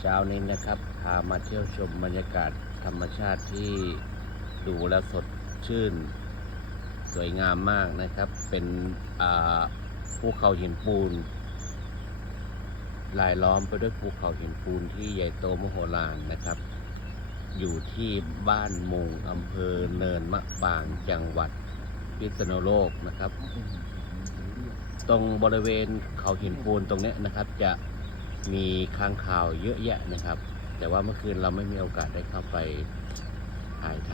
เช้านี้นะครับพามาเที่ยวชมบรรยากาศธรรมชาติที่ดูแลสดชื่น สวยงามมากนะครับ เป็นภูเขาหินปูนลายล้อมไปด้วยภูเขาหินปูนที่ใหญ่โตมโหฬารนะครับ อยู่ที่บ้านมุงอำเภอเนินมะปางจังหวัดพิษณุโลกนะครับ ตรงบริเวณเขาหินปูนตรงนี้นะครับจะ มีค้างคาวเยอะแยะนะครับ แต่ว่าเมื่อคืนเราไม่มีโอกาสได้เข้าไปถ่ายท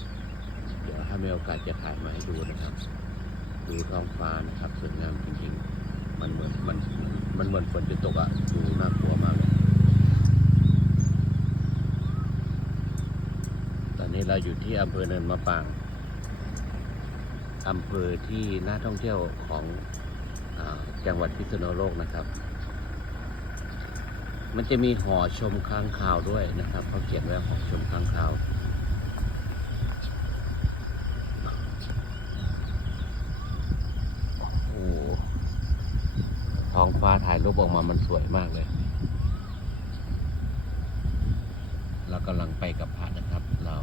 ำเดี๋ยวถ้ามีโอกาสจะถ่ายมาให้ดูนะครับ ดูท้องฟ้านะครับสวยงามจริงๆ มันเหมือนมันมันเหมือนฝนจะตกอะดูน่ากลัวมากเลยตอนนี้เราอยู่ที่อำเภอเนินมะปางอำเภอที่น่าท่องเที่ยวของอจังหวัดพิษณุโลกนะครับ มันจะมีหอชมค้างคาวด้วยนะครับเขาเขียนไว้หอชมค้างคาว โอ้โหท้องฟ้าถ่ายรูปออกมามันสวยมากเลยเรากำลังไปกับพระนะครับ เรา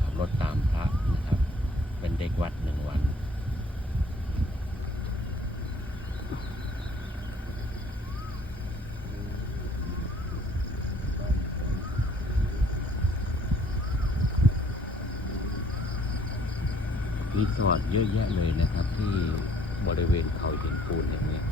ขับรถตามพระนะครับ เป็นเด็กวัดหนึ่งวัน รีสอร์ทเยอะแยะเลยนะครับ ที่บริเวณเขาหินปูนอย่างนี้ย